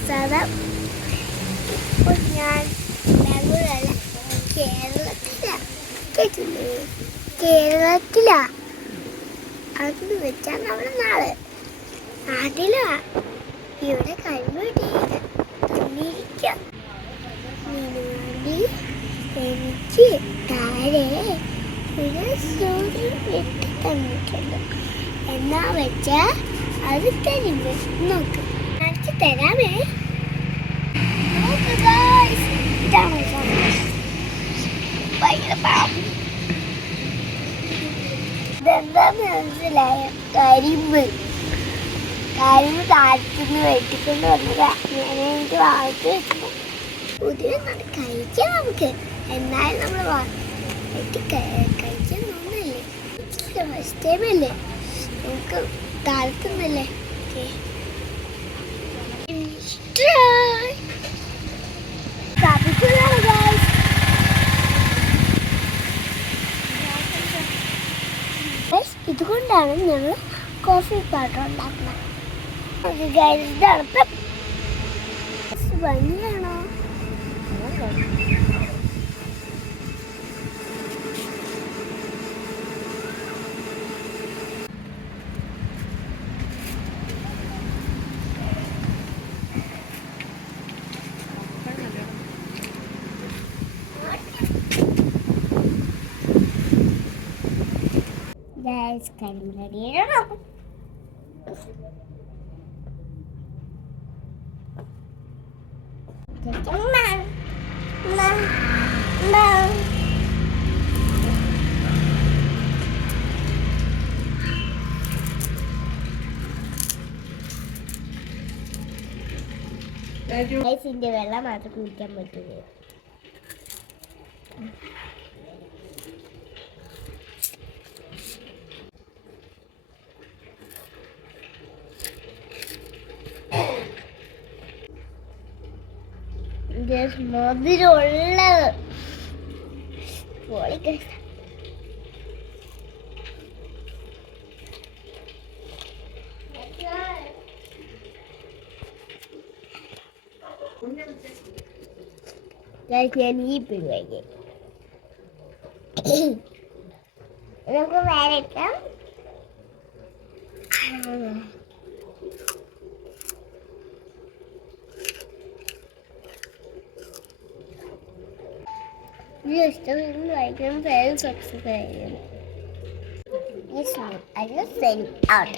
സ്ഥലം ഇപ്പോൾ ഞാൻ ബാംഗ്ലൂരല്ല, കേരളത്തിലാണ്. കേട്ടില്ലേ? കേരളത്തിലാ. അതെന്ന് വെച്ചാൽ നമ്മുടെ നാട്ടിലാ. ഇവിടെ കഴിവുണ്ട് തന്നിരിക്കാം. എനിക്ക് താഴെ ഒരു സൂര്യൻ വെട്ടി തന്നിട്ടുണ്ട്. എന്നാ വെച്ചാ അത് തരുമ്പോ നോക്ക്, കാണിച്ചു തരാമേ. ഇതാണ് ഭയങ്കര പാമ്പ്. ഇതെന്താന്ന് മനസ്സിലായ? കരിമ്പ് താഴ്ത്തുനിന്ന് വെട്ടിക്കൊണ്ട് വന്നതാ. ഞാൻ എനിക്ക് വാങ്ങിച്ചു വെച്ചു. പുതിയ കഴിക്കാം നമുക്ക്. എന്നാലും നമ്മൾ വെട്ടി കഴിക്കാൻ തോന്നല്ലേ? ഫസ്റ്റ് ടൈം അല്ലേ, നമുക്ക് താഴ്ത്തുന്നല്ലേ. ഇതുകൊണ്ടാണ് ഞങ്ങൾ കോഫി പൗഡർ ഉണ്ടാക്കുന്നത്. ഭംഗിയാണോ? കരിമ്പ് റെഡിയാണോ? ഐസിന്റെ വെള്ളം മാത്രം കുടിക്കാൻ പറ്റുള്ളൂ. മധുരമുള്ളത് ഞാൻ ഈ പിള്ളേക്ക് നമുക്ക് വരയ്ക്കാം. ഇഷ്ടം കഴിക്കണം. പേരും സബ്സ്ക്രൈബ് ചെയ്യണം. I just send out.